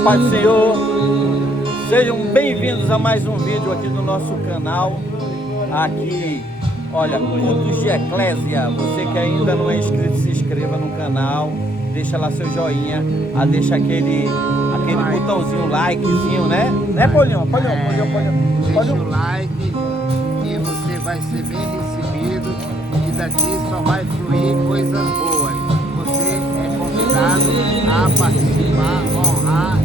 A paz do Senhor, sejam bem-vindos a mais um vídeo aqui no nosso canal. Aqui, olha, cultos de eclésia. Você que ainda não é inscrito, se inscreva no canal, deixa lá seu joinha, deixa aquele botãozinho, likezinho, né? Né, Paulinho? Deixa o like e você vai ser bem recebido e daqui só vai fluir coisas boas. Você é convidado a participar, honrar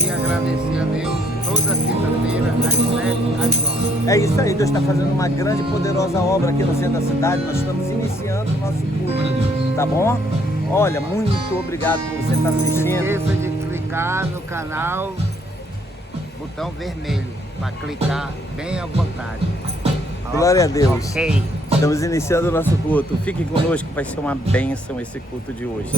e agradecer a Deus toda quinta-feira às 7 às 9. É isso aí, Deus está fazendo uma grande e poderosa obra aqui no centro da cidade. Nós estamos iniciando o nosso culto, tá bom? Olha, muito obrigado por você estar assistindo. Não esqueça de clicar no canal, botão vermelho, para clicar bem à vontade. Glória a Deus. Ok. Estamos iniciando o nosso culto. Fiquem conosco, vai ser uma bênção esse culto de hoje.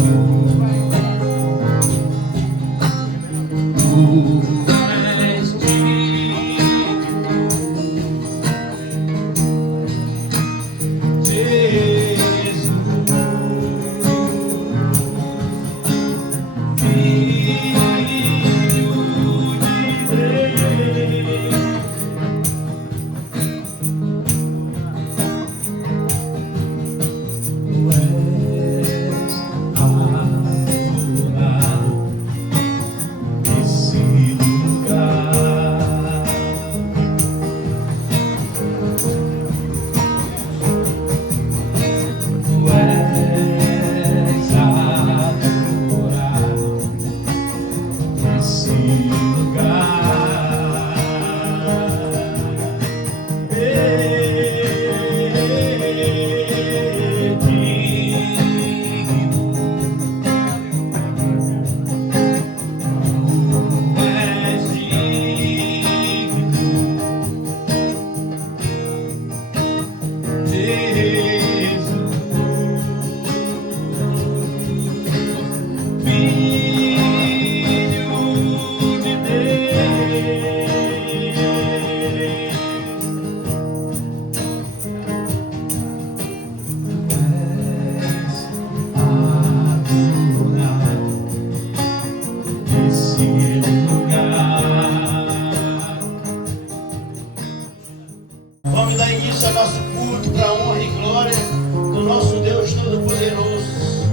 Vamos dar início ao nosso culto para a honra e glória do nosso Deus Todo-Poderoso.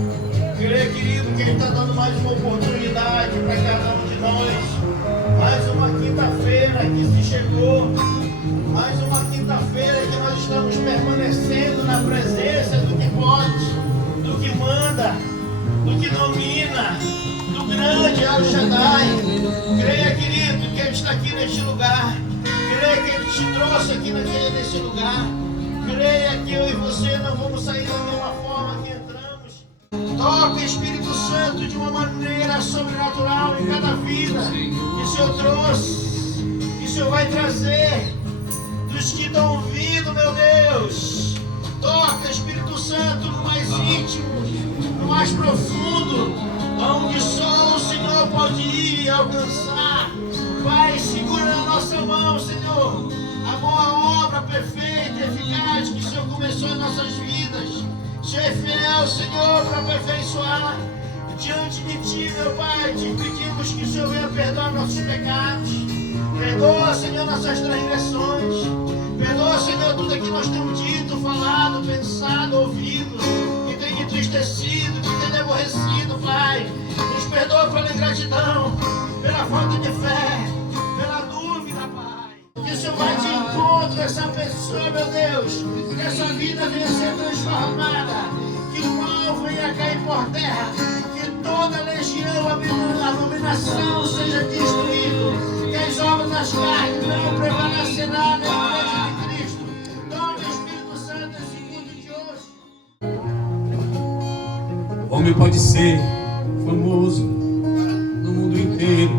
Creio, querido, que Ele está dando mais uma oportunidade para cada um de nós. Mais uma quinta-feira que se chegou. Mais uma quinta-feira que nós estamos permanecendo na presença do que pode, do que manda, do que domina, do grande El Shaddai. Creia, querido, que Ele está aqui neste lugar. Creia que Ele te trouxe aqui nesse lugar. Creia que eu e você não vamos sair da mesma forma que entramos. Toque, Espírito Santo, de uma maneira sobrenatural em cada vida que o Senhor trouxe, que o Senhor vai trazer dos que estão ouvindo, meu Deus. Toca, Espírito Santo, no mais íntimo, no mais profundo, onde só o Senhor pode ir e alcançar. Pai, segura na nossa mão, Senhor, a boa obra perfeita e eficaz que o Senhor começou em nossas vidas. Senhor é fiel, Senhor, para aperfeiçoar. Diante de Ti, meu Pai, te pedimos que o Senhor venha perdoar nossos pecados. Perdoa, Senhor, nossas transgressões. Perdoa, Senhor, tudo que nós temos dito, falado, pensado, ouvido, que tem entristecido, que tem aborrecido, Pai. Nos perdoa pela ingratidão, pela falta de fé, pela dúvida, Pai. Que o Senhor vai de encontro a essa pessoa, meu Deus. Que essa vida venha ser transformada. Que o mal venha cair por terra. Que toda legião, abominação seja destruída. Que as obras das carnes não prevalecerá na igreja de Cristo. Tome o Espírito Santo esse culto de hoje. Homem pode ser famoso no mundo inteiro,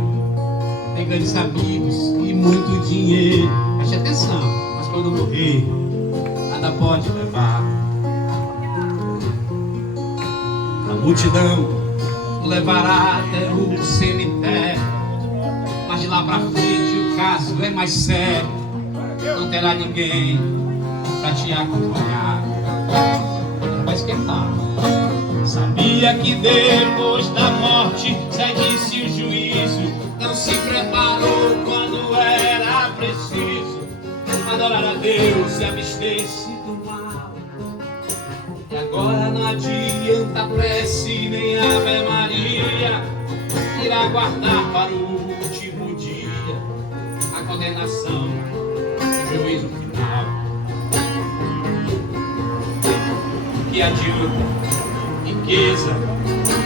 tem grandes amigos e muito dinheiro. Preste atenção, mas quando morrer, nada pode levar. A multidão o levará até o cemitério, mas de lá pra frente o caso é mais sério. Não terá ninguém pra te acompanhar. Vai esquentar. Sabia que depois da morte seguisse o juízo. Não não se preparou quando era preciso adorar a Deus e abster-se do mal. E agora não adianta prece nem Ave Maria, irá guardar para o último dia a condenação, o juízo final. Que adianta riqueza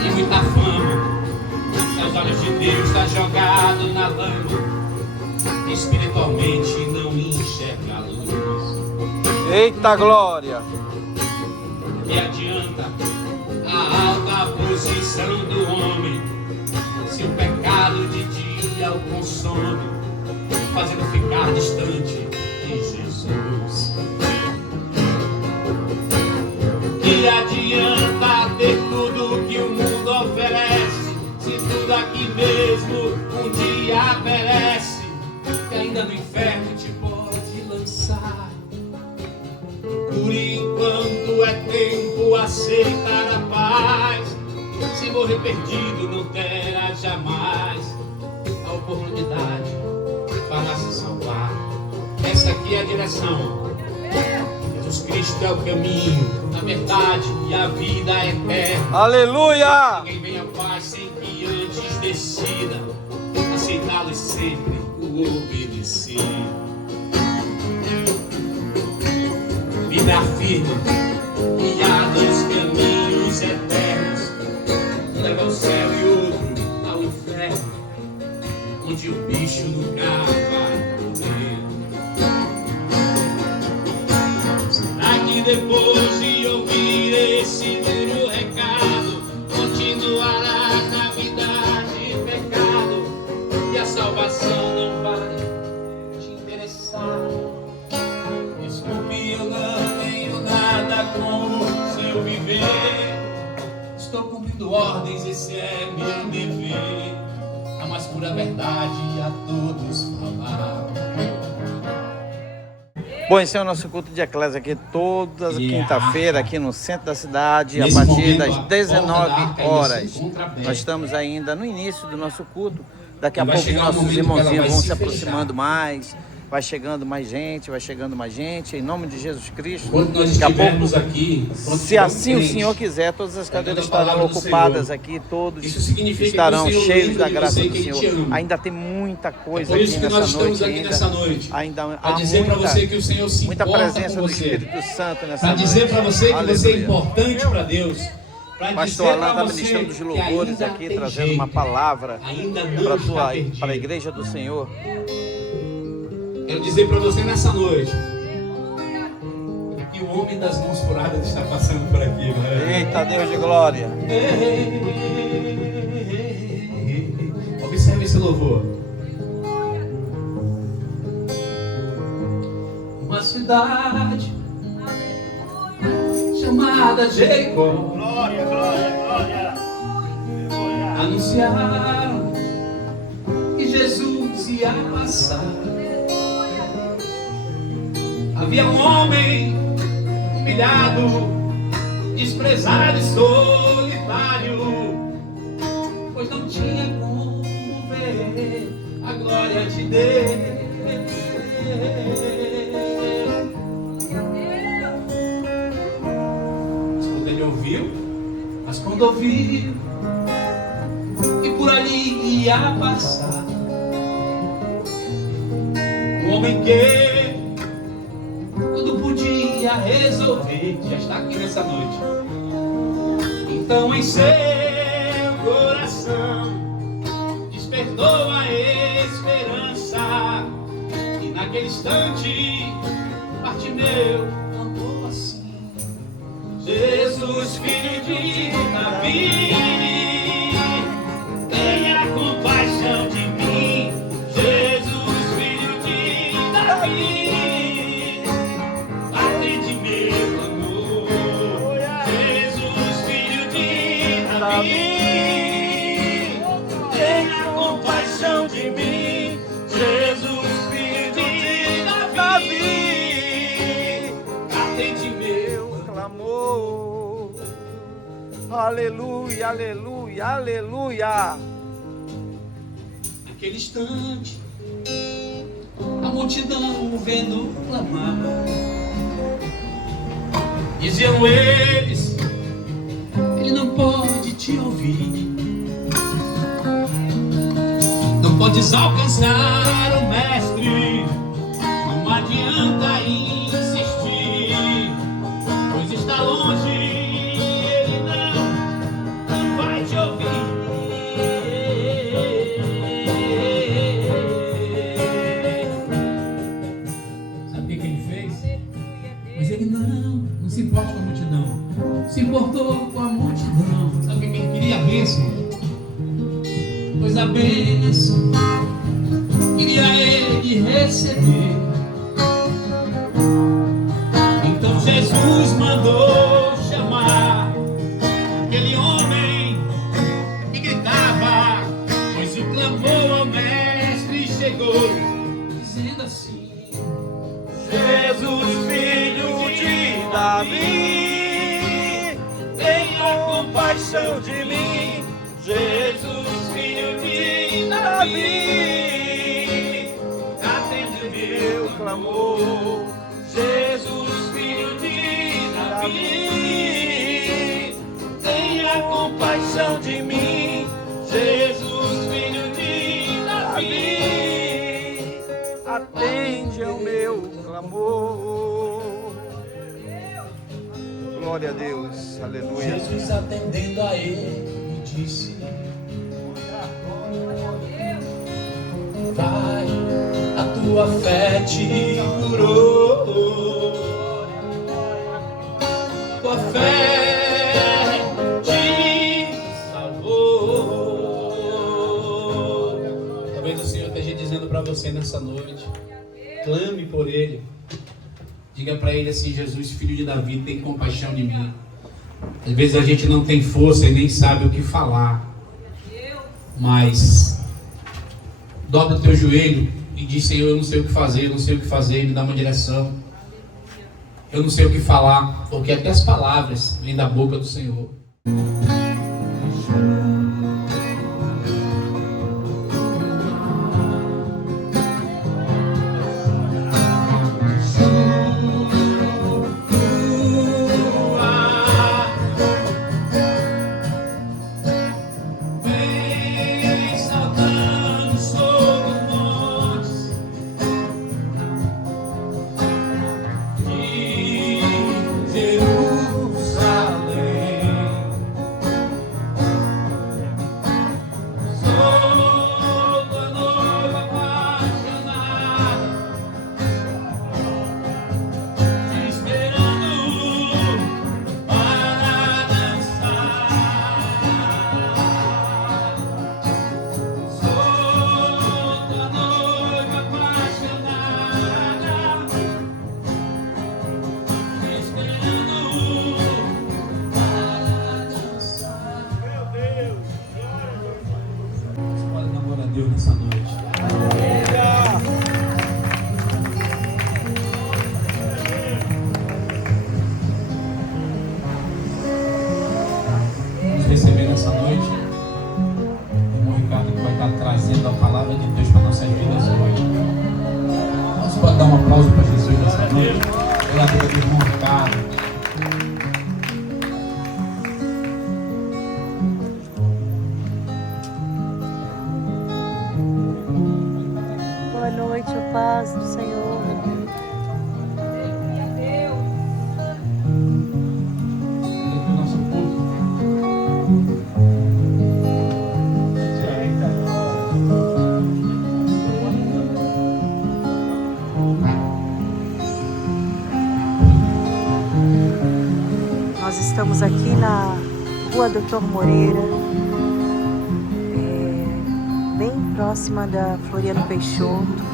e muita fama, se aos olhos de Deus está jogado na lama, espiritualmente não enxerga a luz. Eita glória! Que adianta a alta posição do homem, se o pecado de dia o consome, fazendo ficar distante de Jesus. Que adianta ter tudo que o mundo oferece, se tudo aqui mesmo um dia perece, que ainda no inferno te pode lançar. Por enquanto é tempo aceitar a paz, se morrer perdido não terá jamais a oportunidade para se salvar. Essa aqui é a direção. Jesus Cristo é o caminho, a verdade e a vida eterna. Aleluia! Ninguém vem ao Pai sem que antes decida aceitá-lo e sempre o obedecer. Vida afirma que há dois caminhos eternos, um leva ao céu e outro ao inferno, onde o bicho nunca vai morrer. Será que depois de ouvir esse duro recado, continuará na vida de pecado e a salvação não vai te interessar? Desculpe, eu não tenho nada com o seu viver, estou cumprindo ordens, esse é meu dever, a mais pura verdade a todos falar. Bom, esse é o nosso culto de eclésia aqui toda quinta-feira aqui no centro da cidade, Nesse a partir momento, das a 19 porta da arca horas. ainda se encontra aberta. Nós estamos ainda no início do nosso culto. Daqui a E vai pouco chegar um nossos momento que ela irmãozinhos vai vão se se fechar. aproximando mais. Vai chegando mais gente, em nome de Jesus Cristo. Quando nós Daqui a pouco, estivermos aqui, se assim o Senhor quiser, todas as cadeiras estarão ocupadas aqui, todos Isso significa estarão que o Senhor cheios lembra da de graça você, do que Ele te Senhor. ama. Ainda tem muita coisa Por isso aqui que nós nessa estamos noite. aqui nessa noite. Ainda Para há dizer para você que o Senhor se muita importa presença com do você. Espírito Santo nessa Para noite. dizer para você que você é Aleluia. importante para Deus. Para Pastor dizer Alan para está você ministrando os que louvores ainda aqui, tem trazendo jeito, uma palavra ainda não está perdido. para a igreja do Senhor. Quero dizer para você nessa noite que o homem das mãos furadas está passando por aqui, né? Eita, Deus de glória. Observe esse louvor. Uma cidade chamada Jericó, Glória, glória, glória. anunciaram que Jesus ia passar. Havia um homem humilhado, desprezado e solitário, pois não tinha como ver a glória de Deus. Mas quando ele ouviu, e por ali ia passar, um homem que tudo podia resolver, já está aqui nessa noite. Então em seu coração despertou a esperança, e naquele instante Bartimeu cantou assim: Jesus, filho de Davi, tenha compaixão de mim. Jesus, filho de Davi, atende meu clamor. Jesus, filho de Davi, tenha compaixão de mim. Jesus, filho de Davi, atende meu Clamor. Aleluia, aleluia, aleluia. naquele instante, a multidão o vendo clamar. Diziam eles, ele não pode te ouvir, não podes alcançar o mestre, não adianta insistir, pois está longe, ele não vai te ouvir. Sabe o que ele fez? Mas ele não se importa com a multidão, se importou com a multidão. Sabe o que ele queria? A bênção. Pois a bênção queria ele receber. Então Jesus mandou chamar aquele homem que gritava, pois o clamor ao mestre chegou, dizendo assim: Jesus, filho de Davi, tenha compaixão de mim. Jesus, filho de Davi, atende meu clamor. Jesus, filho de Davi, tenha compaixão de mim. Jesus, filho de Davi, atende ao meu clamor. Glória a Deus, aleluia. Jesus atendendo a ele disse: vai, a tua fé te curou, tua fé te salvou. Talvez o Senhor esteja dizendo para você nessa noite: clame por ele, diga para ele assim: Jesus, filho de Davi, tem compaixão de mim. Às vezes a gente não tem força e nem sabe o que falar, mas dobra o teu joelho e diz: Senhor, eu não sei o que fazer, eu não sei o que fazer, me dá uma direção. Eu não sei o que falar, porque até as palavras vêm da boca do Senhor. Nessa noite. Vamos receber nessa noite o irmão Ricardo, que vai estar trazendo a palavra de Deus para nossas vidas hoje. Você pode dar um aplauso para Jesus nessa noite, pela vida do irmão Ricardo. Paz do Senhor. Nós estamos aqui na Rua Doutor Moreira, bem próxima da Floriano Peixoto.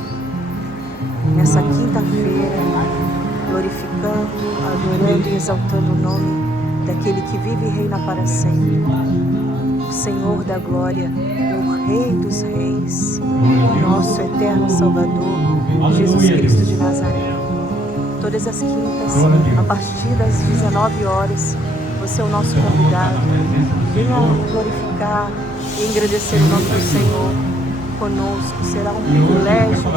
Nessa quinta-feira, glorificando, adorando e exaltando o nome daquele que vive e reina para sempre, o Senhor da glória, o Rei dos reis, o nosso eterno Salvador, Jesus Cristo de Nazaré. Todas as quintas, a partir das 19 horas, você é o nosso convidado. Venha glorificar e engrandecer o nome do Senhor. conosco. Será um privilégio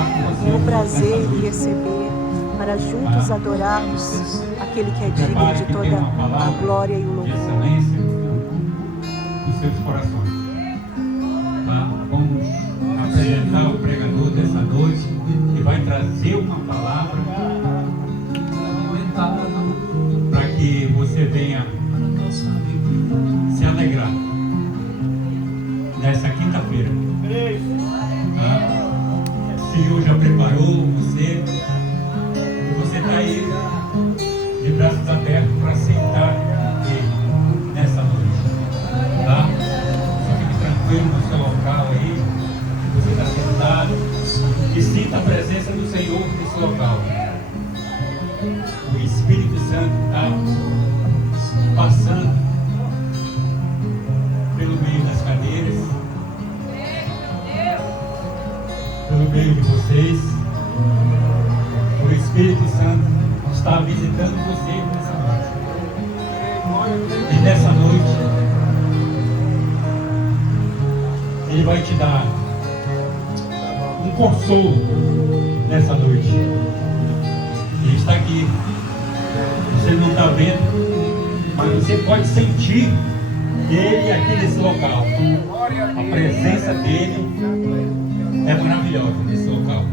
e um prazer de receber, para juntos adorarmos aquele que é digno de toda a glória e o louvor. Excelência dos seus corações. Tá? Vamos apresentar o pregador dessa noite, que vai trazer uma palavra para que você venha se alegrar nessa quinta-feira. Tá? O Senhor já preparou você e você está aí de braços abertos para sentar Ele nessa noite. Tá? Você fique tranquilo no seu local aí, você está sentado e sinta a presença do Senhor nesse local. O Espírito Santo está passando pelo meio das cadeiras, pelo meio de vocês. O Espírito Santo está visitando você nessa noite. E nessa noite Ele vai te dar um consolo nessa noite. Ele está aqui. Você não está vendo, mas você pode sentir Ele aqui nesse local. A presença dele é maravilhosa nesse local.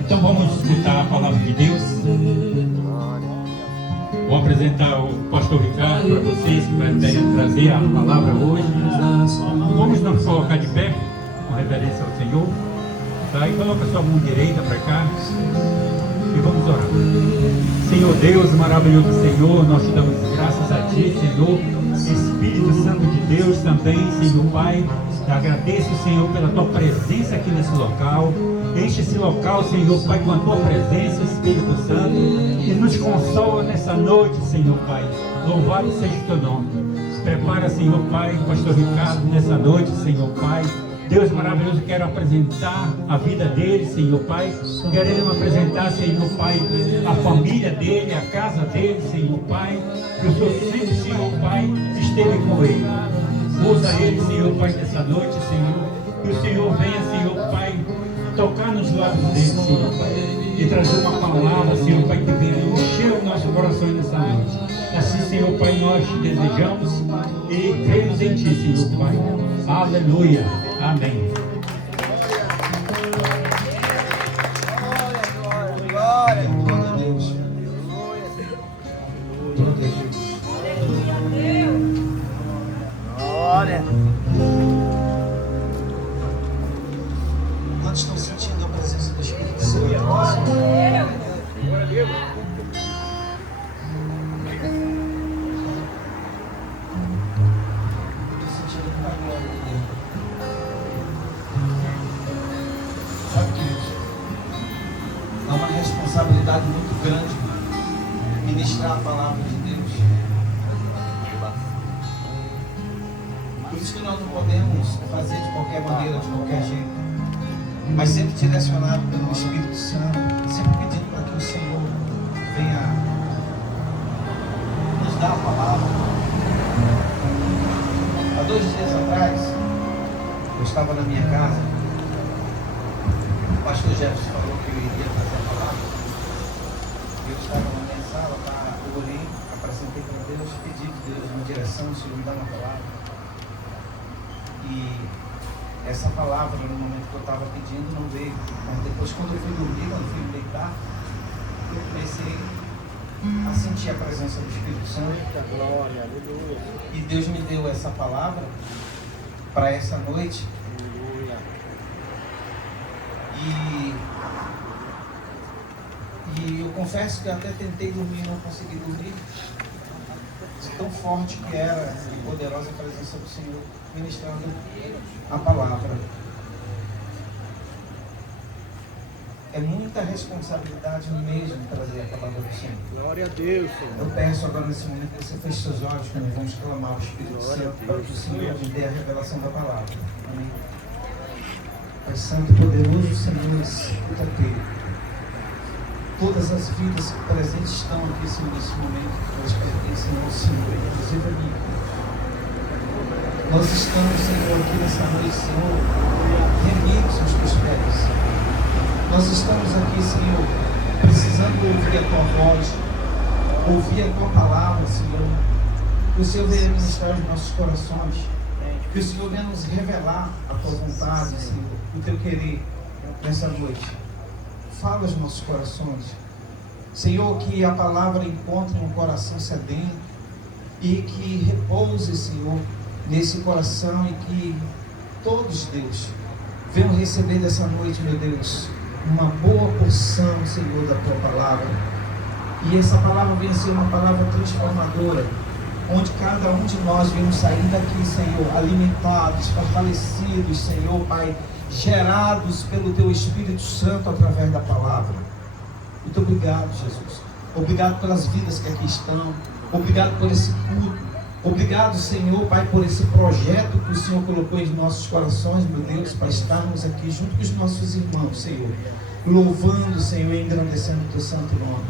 Então vamos escutar a palavra de Deus. Vou apresentar o pastor Ricardo para vocês, que vai trazer a palavra hoje. Vamos nos colocar de pé, com reverência ao Senhor. Tá? E coloca sua mão direita para cá e vamos orar. Senhor Deus, maravilhoso Senhor, nós te damos graças a Ti, Senhor. Espírito Santo de Deus também, Senhor Pai, agradeço, Senhor, pela Tua presença aqui nesse local. Enche esse local, Senhor Pai, com a Tua presença, Espírito Santo, e nos consola nessa noite, Senhor Pai. Louvado seja o Teu nome. Prepara, Senhor Pai, o pastor Ricardo nessa noite, Senhor Pai. Deus maravilhoso, quero apresentar a vida dele, Senhor Pai. Queremos apresentar, Senhor Pai, a família dele, a casa dele, Senhor Pai. Que o Senhor sempre, Senhor Pai, esteve com ele. Usa ele, Senhor Pai, nessa noite, Senhor. Que o Senhor venha, Senhor Pai, tocar nos lábios dele, Senhor Pai. E trazer uma palavra, Senhor Pai, que venha encher o nosso coração nessa noite. Assim, Senhor Pai, nós te desejamos e cremos em Ti, Senhor Pai. Aleluia. Amém. Glória a Deus. Glória. Quantos estão sentindo a presença do Espírito Santo? Glória a Deus. Responsabilidade muito grande ministrar a palavra de Deus. Por isso que nós não podemos fazer de qualquer maneira, de qualquer jeito, mas sempre direcionado pelo Espírito Santo, sempre pedindo para que o Senhor venha nos dar a palavra. Há 2 dias atrás, eu estava na minha casa, o pastor Jefferson falou que eu iria fazer a palavra. Eu estava na minha sala, tá? Eu orei, apresentei para Deus, pedi que Deus uma direção, o Senhor me dá uma palavra. E essa palavra, no momento que eu estava pedindo, não veio. Mas depois, quando eu fui dormir, quando eu fui me deitar, eu comecei a sentir a presença do Espírito Santo. Glória, aleluia. E Deus me deu essa palavra para essa noite. Aleluia. E eu confesso que eu até tentei dormir e não consegui dormir. Tão forte que era e poderosa a presença do Senhor ministrando a palavra. É muita responsabilidade mesmo trazer a palavra do Senhor. Glória a Deus, Senhor. Eu peço agora nesse momento que você feche seus olhos, quando vamos clamar o Espírito Santo para que o Senhor me dê a revelação da palavra. Amém. Pai Santo e poderoso, Senhor, escuta teu. Todas as vidas que presentes estão aqui, Senhor, nesse momento, elas pertencem ao Senhor, inclusive a mim. Nós estamos, Senhor, aqui nessa noite, Senhor, reunidos, Nós estamos aqui, Senhor, precisando ouvir a Tua voz, ouvir a Tua palavra, Senhor. Que o Senhor venha ministrar os nossos corações. Que o Senhor venha nos revelar a Tua vontade, Senhor, o Teu querer nessa noite. Fala aos nossos corações. Senhor, que a palavra encontre um coração sedento e que repouse, Senhor, nesse coração e que todos, Deus, venham receber dessa noite, meu Deus, uma boa porção, Senhor, da Tua palavra. E essa palavra venha ser uma palavra transformadora, onde cada um de nós venhamos sair daqui, Senhor, alimentados, fortalecidos, Senhor, Pai, gerados pelo Teu Espírito Santo através da palavra. Muito obrigado, Jesus. Obrigado pelas vidas que aqui estão. Obrigado por esse culto. Obrigado, Senhor, Pai, por esse projeto que o Senhor colocou em nossos corações, meu Deus, para estarmos aqui junto com os nossos irmãos, Senhor, louvando, Senhor, e engrandecendo o Teu santo nome.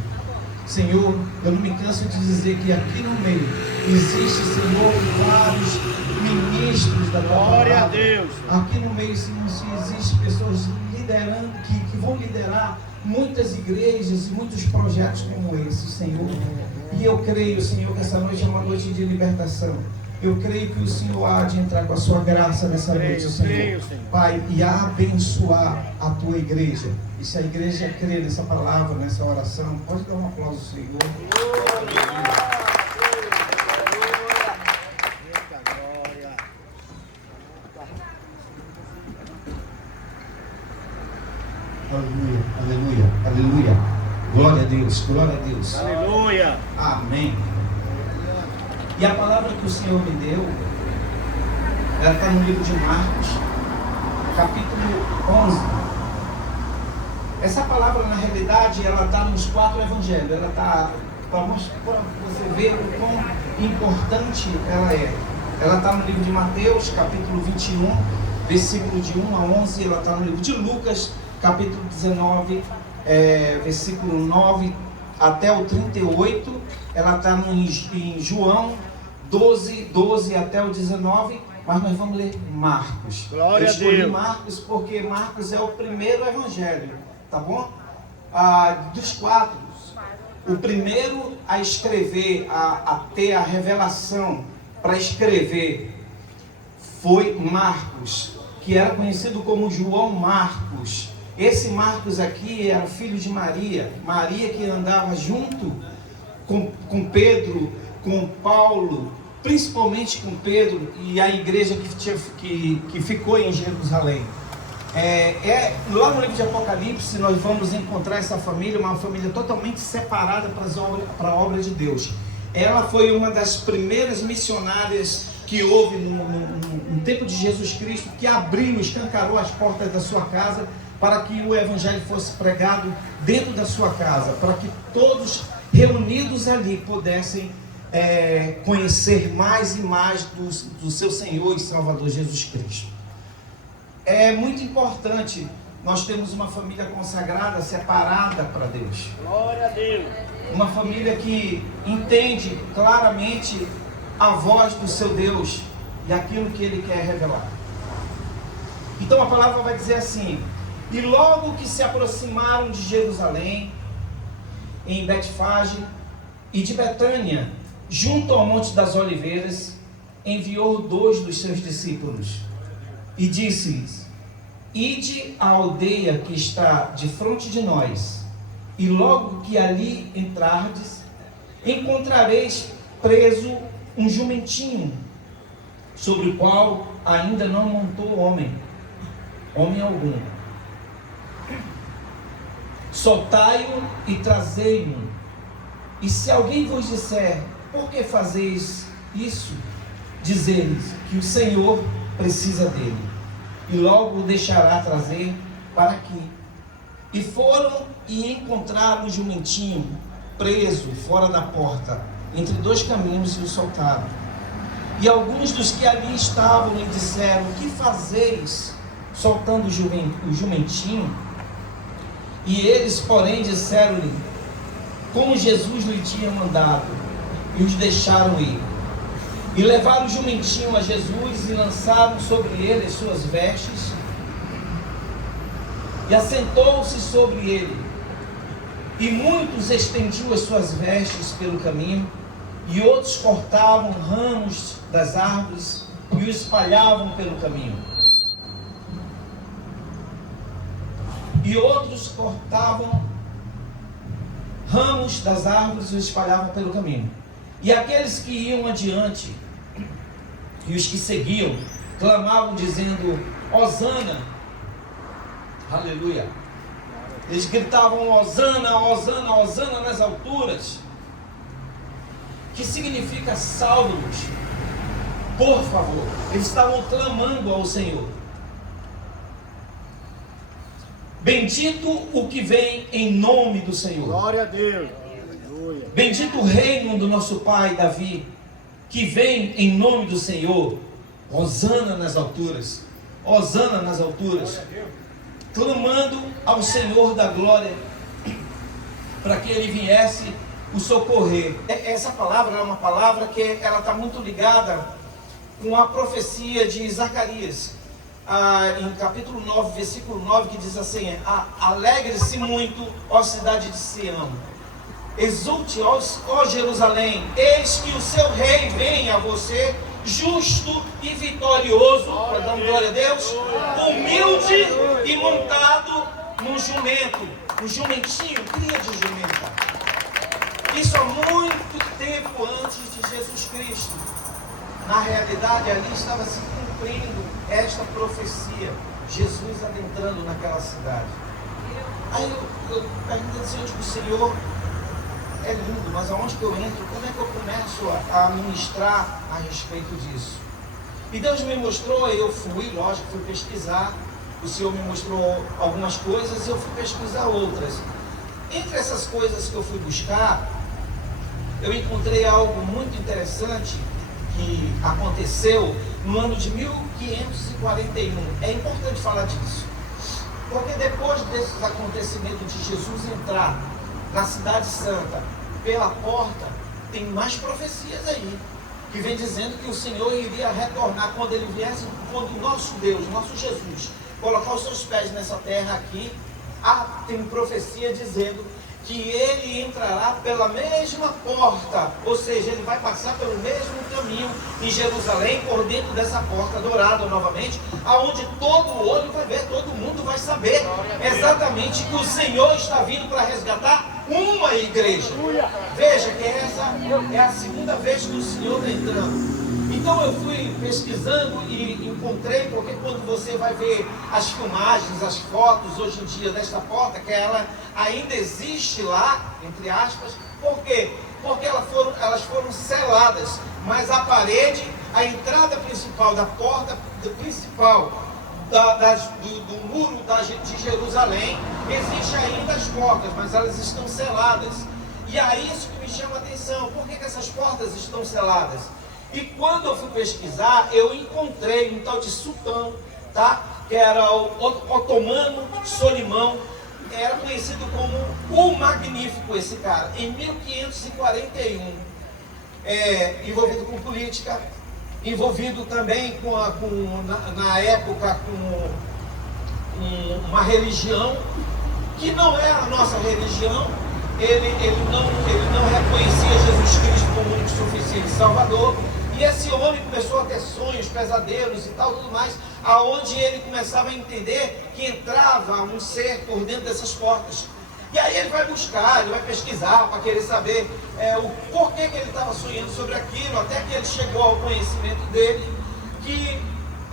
Senhor, eu não me canso de dizer que aqui no meio existe, Senhor, vários ministros da Tua palavra. Glória a Deus. Aqui no meio, Senhor, existem pessoas liderando, que vão liderar muitas igrejas e muitos projetos como esse, Senhor. E eu creio, Senhor, que essa noite é uma noite de libertação. Eu creio que o Senhor há de entrar com a Sua graça nessa noite, Senhor. Pai, e abençoar a Tua igreja. E se a igreja crer nessa palavra, nessa oração, pode dar um aplauso ao Senhor. Aleluia, aleluia, aleluia. Glória a Deus, glória a Deus. Aleluia. Amém. E a palavra que o Senhor me deu, ela está no livro de Marcos, capítulo 11. Essa palavra, na realidade, ela está nos 4 evangelhos. Ela está, para você ver o quão importante ela é. Ela está no livro de Mateus, capítulo 21, versículo de 1 a 11. Ela está no livro de Lucas, capítulo 19, versículo 9 até o 38. Ela está em João 12 até o 19. Mas nós vamos ler Marcos. Glória Eu escolhi a Deus. Marcos porque Marcos é o primeiro evangelho, tá bom? Dos 4, o primeiro a escrever, a ter a revelação para escrever foi Marcos, que era conhecido como João Marcos. Esse Marcos aqui era filho de Maria, Maria que andava junto com Pedro, com Paulo, principalmente com Pedro e a igreja que ficou em Jerusalém. Lá no livro de Apocalipse nós vamos encontrar essa família, uma família totalmente separada para a obra de Deus. Ela foi uma das primeiras missionárias que houve no tempo de Jesus Cristo, que abriu, escancarou as portas da sua casa para que o evangelho fosse pregado dentro da sua casa, para que todos reunidos ali pudessem conhecer mais e mais do seu Senhor e Salvador Jesus Cristo. É muito importante nós termos uma família consagrada, separada para Deus. Glória a Deus. Uma família que entende claramente a voz do seu Deus e aquilo que Ele quer revelar. Então a palavra vai dizer assim: e logo que se aproximaram de Jerusalém, em Betfage e de Betânia, junto ao Monte das Oliveiras, enviou 2 dos seus discípulos e disse-lhes: ide à aldeia que está defronte de nós, e logo que ali entrardes, encontrareis preso um jumentinho, sobre o qual ainda não montou homem algum. Soltai-o e trazei-o. E se alguém vos disser: por que fazeis isso? Dizei-lhes que o Senhor precisa dele, e logo o deixará trazer para aqui. E foram e encontraram o jumentinho preso fora da porta, entre 2 caminhos, e o soltaram. E alguns dos que ali estavam lhe disseram: que fazeis soltando o jumentinho? E eles, porém, disseram-lhe como Jesus lhe tinha mandado, e os deixaram ir. E levaram o jumentinho a Jesus e lançaram sobre ele as suas vestes, e assentou-se sobre ele. E muitos estendiam as suas vestes pelo caminho, e outros cortavam ramos das árvores e o espalhavam pelo caminho. E outros cortavam ramos das árvores e o espalhavam pelo caminho. E aqueles que iam adiante e os que seguiam clamavam dizendo: Hosana, aleluia. Eles gritavam: Hosana, Hosana, Hosana nas alturas, que significa salve-nos, por favor. Eles estavam clamando ao Senhor. Bendito o que vem em nome do Senhor. Glória a Deus. Bendito o reino do nosso pai Davi, que vem em nome do Senhor. Hosana nas alturas. Hosana nas alturas. Clamando ao Senhor da glória, para que ele viesse o socorrer. Essa palavra é uma palavra que ela está muito ligada com a profecia de Zacarias, em capítulo 9, versículo 9, que diz assim: alegre-se muito, ó cidade de Sião, exulte, ó Jerusalém, eis que o seu rei vem a você, justo e vitorioso, para dar glória a Deus, humilde e montado num jumento, um jumentinho, cria de jumenta. Isso há muito tempo antes de Jesus Cristo. Na realidade, ali estava se cumprindo esta profecia, Jesus adentrando naquela cidade. Aí eu pergunto assim: onde que o Senhor é lindo, mas aonde que eu entro? Como é que eu começo a ministrar a respeito disso? E Deus me mostrou, eu fui, lógico, fui pesquisar. O Senhor me mostrou algumas coisas e eu fui pesquisar outras. Entre essas coisas que eu fui buscar, eu encontrei algo muito interessante que aconteceu no ano de 1541. É importante falar disso, porque depois desses acontecimentos de Jesus entrar na cidade santa pela porta, tem mais profecias aí, que vem dizendo que o Senhor iria retornar quando ele viesse, quando o nosso Deus, nosso Jesus, colocar os seus pés nessa terra aqui. Tem profecia dizendo que ele entrará pela mesma porta, ou seja, ele vai passar pelo mesmo caminho em Jerusalém, por dentro dessa porta dourada novamente, aonde todo olho vai ver, todo mundo vai saber exatamente que o Senhor está vindo para resgatar uma igreja. Veja que essa é a segunda vez que o Senhor está entrando. Então eu fui pesquisando e encontrei, porque quando você vai ver as filmagens, as fotos hoje em dia desta porta, que ela ainda existe lá, entre aspas. Por quê? Porque elas foram seladas, mas a parede, a entrada principal da porta principal do muro de Jerusalém, existe ainda as portas, mas elas estão seladas. E aí isso que me chama a atenção: por que essas portas estão seladas? E quando eu fui pesquisar, eu encontrei um tal de sultão, tá? Que era o Otomano Solimão, era conhecido como o Magnífico, esse cara, em 1541, envolvido com política, envolvido também na época com uma religião que não é a nossa religião. Ele não reconhecia Jesus Cristo como único suficiente Salvador. E esse homem começou a ter sonhos, pesadelos e tal, tudo mais, aonde ele começava a entender que entrava um ser por dentro dessas portas. E aí ele vai buscar, ele vai pesquisar para querer saber o porquê que ele estava sonhando sobre aquilo, até que ele chegou ao conhecimento dele, que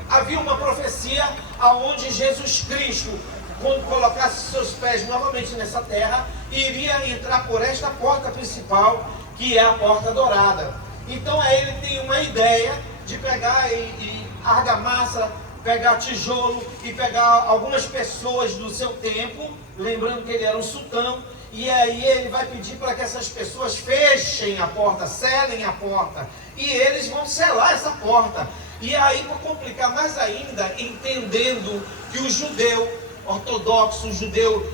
havia uma profecia aonde Jesus Cristo, quando colocasse seus pés novamente nessa terra, iria entrar por esta porta principal, que é a porta dourada. Então aí ele tem uma ideia de pegar e argamassa, pegar tijolo e pegar algumas pessoas do seu tempo, lembrando que ele era um sultão, e aí ele vai pedir para que essas pessoas fechem a porta, selem a porta, e eles vão selar essa porta. E aí, para complicar mais ainda, entendendo que o judeu ortodoxo, o judeu,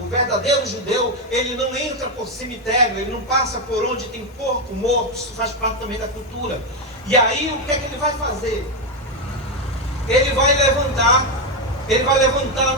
o verdadeiro judeu, ele não entra por cemitério, ele não passa por onde tem corpo morto, isso faz parte também da cultura. E aí o que é que ele vai fazer? Ele vai levantar ele vai levantar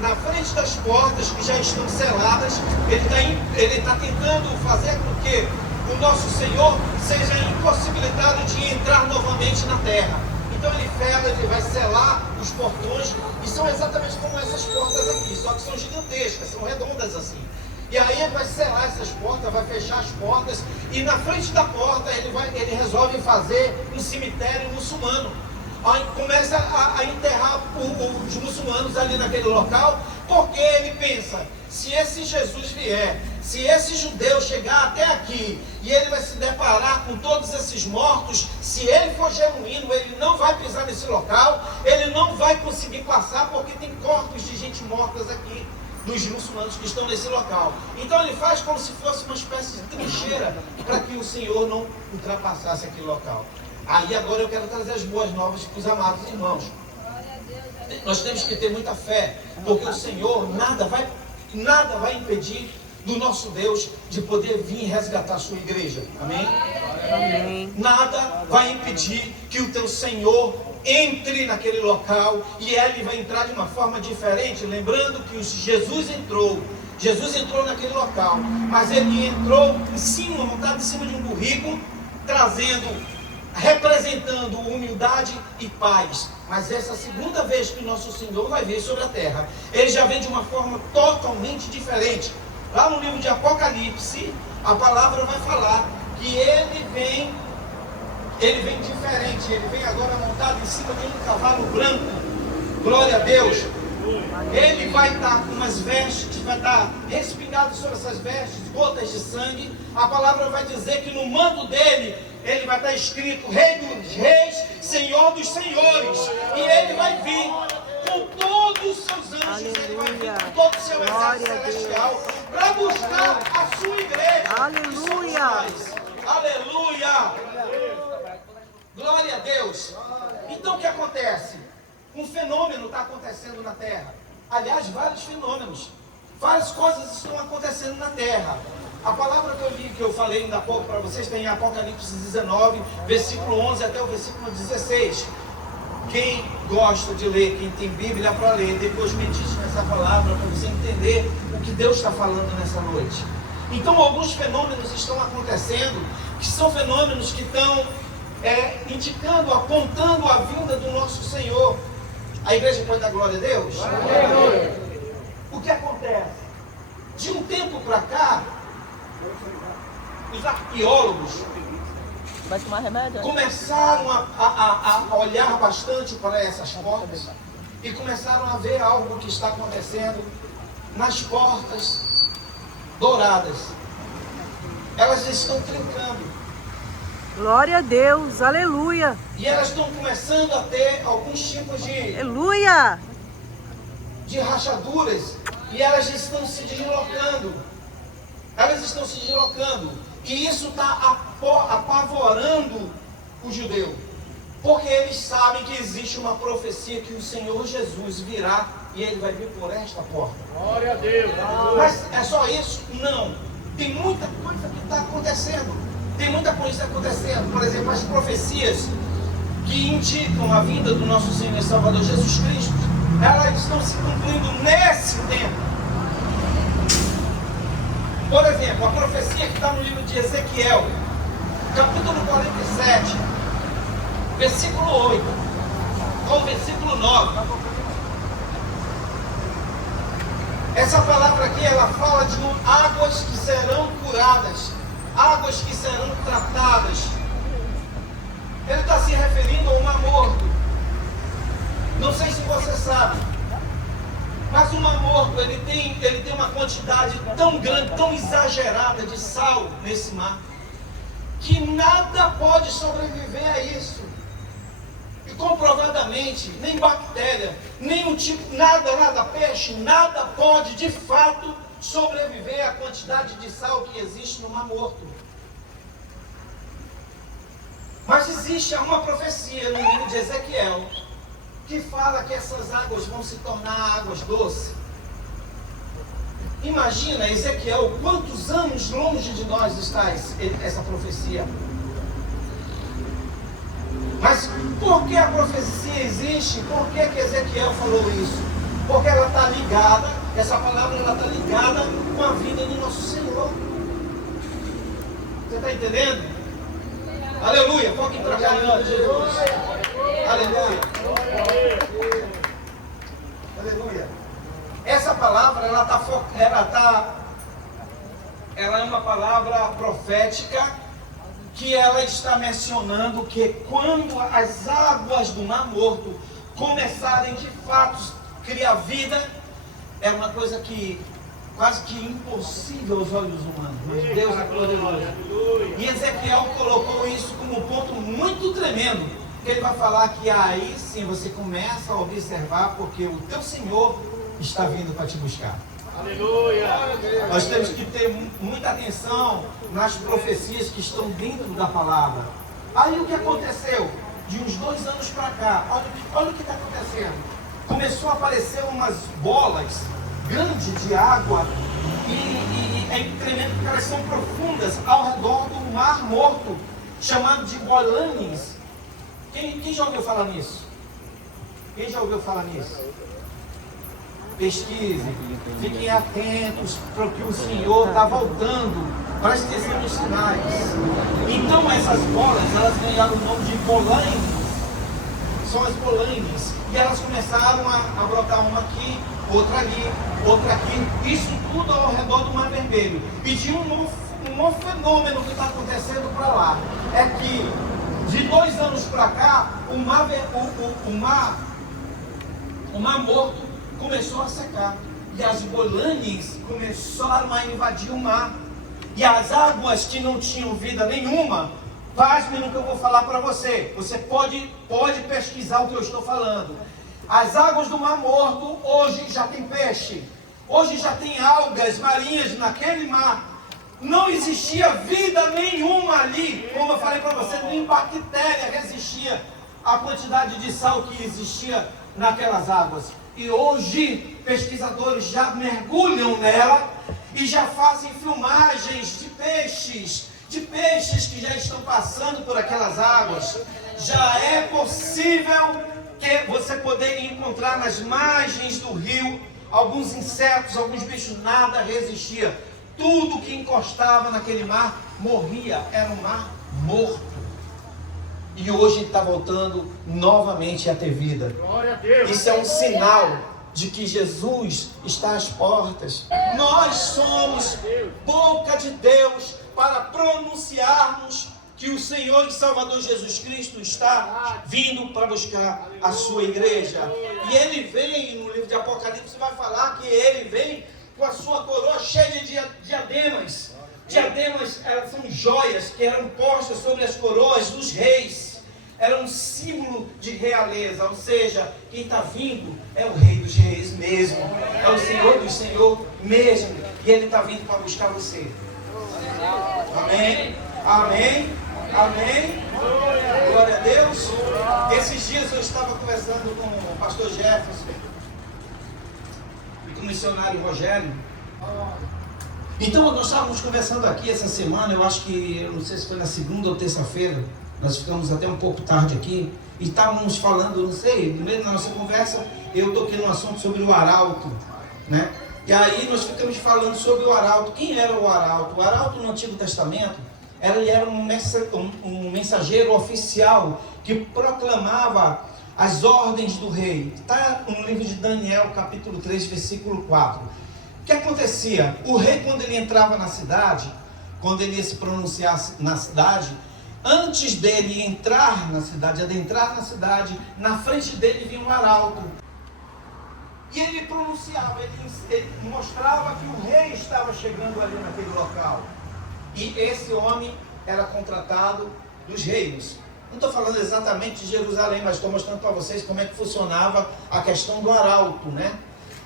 na frente das portas que já estão seladas. Ele está tentando fazer com que o nosso Senhor seja impossibilitado de entrar novamente na terra. Então ele vai selar os portões, e são exatamente como essas portas aqui, só que são gigantescas, são redondas assim. E aí ele vai selar essas portas, vai fechar as portas, e na frente da porta ele resolve fazer um cemitério muçulmano. Aí começa a enterrar os muçulmanos ali naquele local, porque ele pensa, se esse Jesus vier, se esse judeu chegar até aqui, e ele vai se deparar com todos esses mortos, se ele for genuíno, ele não vai pisar nesse local, ele não vai conseguir passar, porque tem corpos de gente mortas aqui, dos muçulmanos que estão nesse local. Então ele faz como se fosse uma espécie de trincheira, para que o Senhor não ultrapassasse aquele local. Aí agora eu quero trazer as boas novas para os amados irmãos. Nós temos que ter muita fé, porque o Senhor nada vai impedir do nosso Deus de poder vir resgatar a sua igreja. Amém? Amém. Nada vai impedir que o teu Senhor entre naquele local, e ele vai entrar de uma forma diferente. Lembrando que Jesus entrou naquele local, mas ele entrou em cima, montado em cima de um burrico, representando humildade e paz. Mas essa segunda vez que o nosso Senhor vai vir sobre a terra, ele já vem de uma forma totalmente diferente. Lá no livro de Apocalipse, a palavra vai falar que ele vem diferente. Ele vem agora montado em cima de um cavalo branco. Glória a Deus. Ele vai estar com umas vestes, vai estar respingado sobre essas vestes, gotas de sangue. A palavra vai dizer que no manto dele, ele vai estar escrito Rei dos Reis, Senhor dos Senhores. E ele vai vir com todos os seus anjos. Aleluia. Ele vai vir com todo o seu exército celestial para buscar a sua igreja. Aleluia. Aleluia. Glória a Deus. Então o que acontece? Um fenômeno está acontecendo na terra. Aliás, vários fenômenos. Várias coisas estão acontecendo na terra. A palavra que eu li, que eu falei ainda há pouco para vocês, tem em Apocalipse 19, versículo 11 até o versículo 16. Quem gosta de ler, quem tem Bíblia para ler, depois medite nessa palavra para você entender o que Deus está falando nessa noite. Então alguns fenômenos estão acontecendo, que são fenômenos que estão indicando, apontando a vinda do nosso Senhor. A igreja pode dar glória a Deus? O que acontece? De um tempo para cá, os arqueólogos Vai tomar remédio? começaram a olhar bastante para essas portas e começaram a ver algo que está acontecendo nas portas douradas. Elas estão trincando. Glória a Deus, aleluia. E elas estão começando a ter alguns tipos Aleluia. de rachaduras, e elas estão se deslocando. Elas estão se deslocando. E isso está apavorando o judeu. Porque eles sabem que existe uma profecia que o Senhor Jesus virá e ele vai vir por esta porta. Glória a Deus. Mas é só isso? Não. Tem muita coisa que está acontecendo. Tem muita coisa acontecendo. Por exemplo, as profecias que indicam a vinda do nosso Senhor e Salvador Jesus Cristo, elas estão se cumprindo nesse tempo. Por exemplo, a profecia que está no livro de Ezequiel, capítulo 47, versículo 8 ao versículo 9. Essa palavra aqui, ela fala de águas que serão curadas, águas que serão tratadas. Ele está se referindo ao Mar Morto. Não sei se você sabe, mas o Mar Morto, ele tem uma quantidade tão grande, tão exagerada de sal nesse mar, que nada pode sobreviver a isso. E comprovadamente, nem bactéria, nenhum tipo, nada, peixe, nada pode de fato sobreviver à quantidade de sal que existe no Mar Morto. Mas existe uma profecia no livro de Ezequiel que fala que essas águas vão se tornar águas doces. Imagina, Ezequiel, quantos anos longe de nós está essa profecia? Mas por que a profecia existe? Por que Ezequiel falou isso? Porque ela está ligada, essa palavra ela está ligada com a vida do nosso Senhor. Você está entendendo? Aleluia, foque para cá em nome de Jesus. Aleluia. Aleluia. Essa palavra ela é uma palavra profética que ela está mencionando que quando as águas do Mar Morto começarem de fato a criar vida, é uma coisa que quase que impossível aos olhos humanos, mas Deus é poderoso. E Ezequiel colocou isso como um ponto muito tremendo, que ele vai falar que aí sim você começa a observar, porque o teu Senhor está vindo para te buscar. Aleluia. Nós temos que ter muita atenção nas profecias que estão dentro da palavra. Aí o que aconteceu? De uns 2 anos para cá, olha o que está acontecendo. Começou a aparecer umas bolas grandes de água e é tremendo porque elas são profundas ao redor do Mar Morto, chamado de Bolanes. Quem já ouviu falar nisso? Quem já ouviu falar nisso? Pesquise, fiquem atentos para o que o Senhor está voltando. Preste atenção nos sinais. Então essas bolas, elas ganharam o nome de Bolanes. São as Bolanes. E elas começaram a brotar uma aqui, outra ali, outra aqui. Isso tudo ao redor do Mar Vermelho. E de um novo fenômeno que está acontecendo para lá. É que de 2 anos para cá, o Mar Morto começou a secar. E as Bolanes começaram a invadir o mar. E as águas que não tinham vida nenhuma, pasme no que eu vou falar para você. Você pode pesquisar o que eu estou falando. As águas do Mar Morto hoje já tem peixe. Hoje já tem algas marinhas naquele mar. Não existia vida nenhuma ali. Como eu falei para você, nem bactéria resistia à quantidade de sal que existia naquelas águas. E hoje pesquisadores já mergulham nela e já fazem filmagens de peixes que já estão passando por aquelas águas. Já é possível que você poder encontrar nas margens do rio alguns insetos, alguns bichos, nada resistia. Tudo que encostava naquele mar morria, era um mar morto. E hoje está voltando novamente a ter vida. Glória a Deus. Isso é um sinal de que Jesus está às portas. Nós somos boca de Deus para pronunciarmos que o Senhor e Salvador Jesus Cristo está vindo para buscar a sua igreja. E Ele vem, no livro de Apocalipse vai falar que Ele vem com a sua coroa cheia de diademas. Diademas são joias que eram postas sobre as coroas dos reis. Era um símbolo de realeza, ou seja, quem está vindo é o Rei dos Reis mesmo, é o Senhor dos Senhor mesmo, e Ele está vindo para buscar você. Amém? Amém? Amém? Glória a Deus. Esses dias eu estava conversando com o pastor Jefferson e com o missionário Rogério. Então nós estávamos conversando aqui essa semana, eu acho que, eu não sei se foi na segunda ou terça-feira, nós ficamos até um pouco tarde aqui, e estávamos falando, não sei, no meio da nossa conversa, eu toquei num assunto sobre o arauto, né? E aí nós ficamos falando sobre o arauto. Quem era o arauto? O arauto no Antigo Testamento, ele era um mensageiro oficial que proclamava as ordens do rei. Está no livro de Daniel, capítulo 3, versículo 4. O que acontecia? O rei, quando ele entrava na cidade, quando ele ia se pronunciar na cidade, antes dele entrar na cidade, adentrar na cidade, na frente dele vinha um arauto. E ele pronunciava, ele mostrava que o rei estava chegando ali naquele local. E esse homem era contratado dos reinos. Não estou falando exatamente de Jerusalém, mas estou mostrando para vocês como é que funcionava a questão do arauto, né?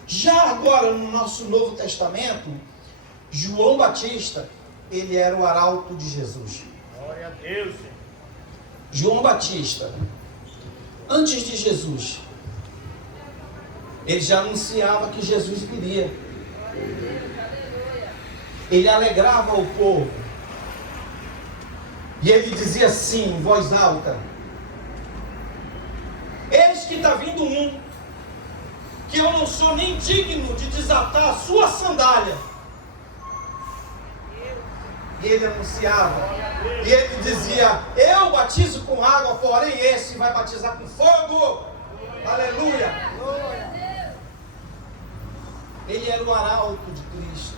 Já agora, no nosso Novo Testamento, João Batista, ele era o arauto de Jesus. Glória a Deus. João Batista, antes de Jesus, ele já anunciava que Jesus viria. Ele alegrava o povo. E ele dizia assim, em voz alta: está vindo um, que eu não sou nem digno de desatar a sua sandália. E ele anunciava, e ele dizia: eu batizo com água, porém esse vai batizar com fogo. Aleluia! Ele era o arauto de Cristo.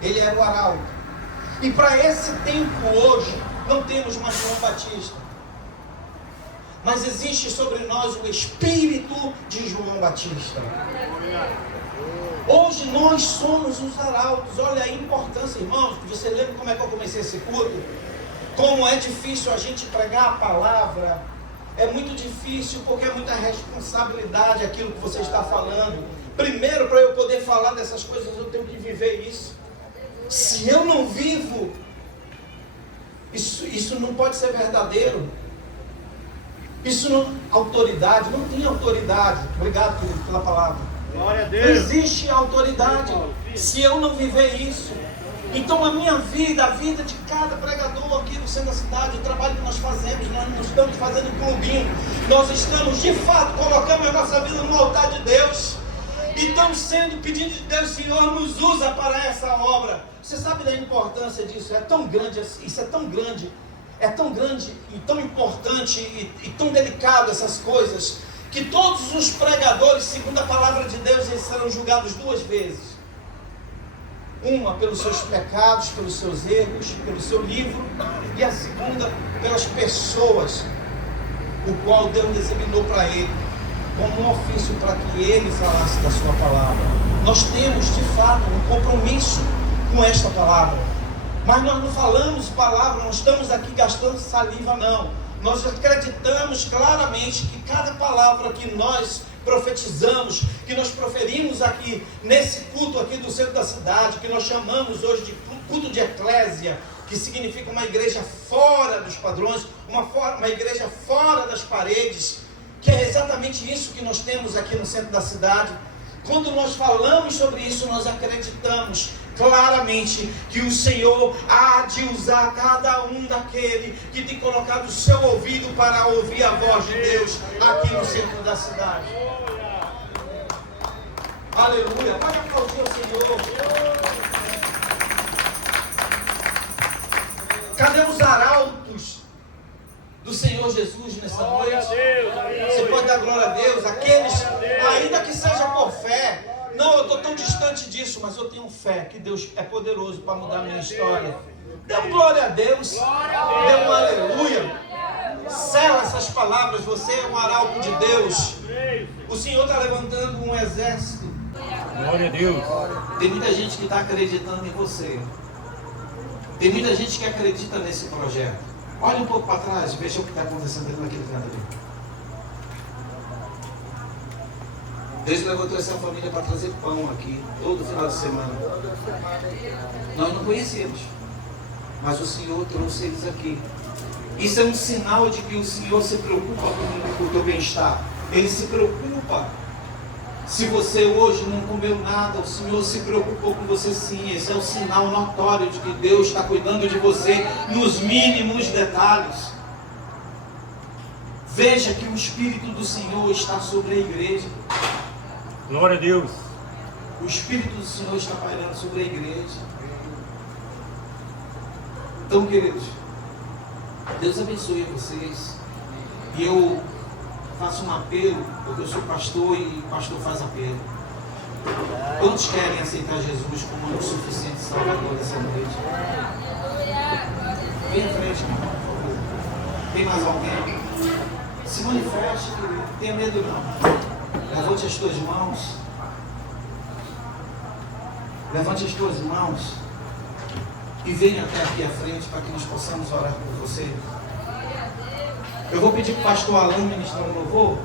Ele era o arauto. E para esse tempo hoje, não temos mais João Batista, mas existe sobre nós o Espírito de João Batista. Hoje nós somos os arautos. Olha a importância, irmãos. Você lembra como é que eu comecei esse culto? Como é difícil a gente pregar a palavra. É muito difícil porque é muita responsabilidade aquilo que você está falando. Primeiro, para eu poder falar dessas coisas, eu tenho que viver isso. Se eu não vivo, isso não pode ser verdadeiro. Isso não, autoridade, não tem autoridade. Obrigado, querido, pela palavra. Glória a Não Deus. existe autoridade se eu não viver isso. Então a minha vida, a vida de cada pregador aqui do centro da cidade, o trabalho que nós fazemos, nós não estamos fazendo um clubinho, nós estamos de fato colocando a nossa vida no altar de Deus. E estamos pedindo de Deus: Senhor, nos usa para essa obra. Você sabe da importância disso? É tão grande, isso é tão grande e tão importante e tão delicado essas coisas, que todos os pregadores, segundo a palavra de Deus, eles serão julgados duas vezes. Uma pelos seus pecados, pelos seus erros, pelo seu livro, e a segunda pelas pessoas, o qual Deus designou para ele, como um ofício para que ele falasse da sua palavra. Nós temos de fato um compromisso com esta palavra, mas nós não falamos palavra, não estamos aqui gastando saliva, não. Nós acreditamos claramente que cada palavra que nós profetizamos, que nós proferimos aqui nesse culto aqui do centro da cidade, que nós chamamos hoje de culto de eclésia, que significa uma igreja fora dos padrões, uma igreja fora das paredes, que é exatamente isso que nós temos aqui no centro da cidade. Quando nós falamos sobre isso, nós acreditamos claramente que o Senhor há de usar cada um daquele que tem colocado o seu ouvido para ouvir a voz de Deus aqui no centro da cidade. Aleluia! Pode aplaudir o Senhor. Cadê os arautos do Senhor Jesus nessa noite? Você pode dar glória a Deus. Aqueles, ainda que seja por fé. Não, eu estou tão distante disso, mas eu tenho fé que Deus é poderoso para mudar a minha história. Dê um glória a Deus. Dê um aleluia. Sela essas palavras. Você é um arauto de Deus. O Senhor está levantando um exército. Glória a Deus. Tem muita gente que está acreditando em você. Tem muita gente que acredita nesse projeto. Olha um pouco para trás e veja o que está acontecendo ali naquele canto ali. Deus levantou essa família para trazer pão aqui, todo final de semana. Nós não conhecemos, mas o Senhor trouxe eles aqui. Isso é um sinal de que o Senhor se preocupa com o teu bem-estar. Ele se preocupa. Se você hoje não comeu nada, o Senhor se preocupou com você sim. Esse é um sinal notório de que Deus está cuidando de você nos mínimos detalhes. Veja que o Espírito do Senhor está sobre a igreja. Glória a Deus. O Espírito do Senhor está pairando sobre a igreja. Então, queridos, Deus abençoe vocês. E eu faço um apelo, porque eu sou pastor e pastor faz apelo. Quantos querem aceitar Jesus como o suficiente Salvador essa noite? Vem à frente, por favor. Tem mais alguém? Se manifeste, querido. Não tenha medo não. Levante as tuas mãos. Levante as tuas mãos. E venha até aqui à frente para que nós possamos orar por você. Eu vou pedir para o pastor Alan ministrar um louvor.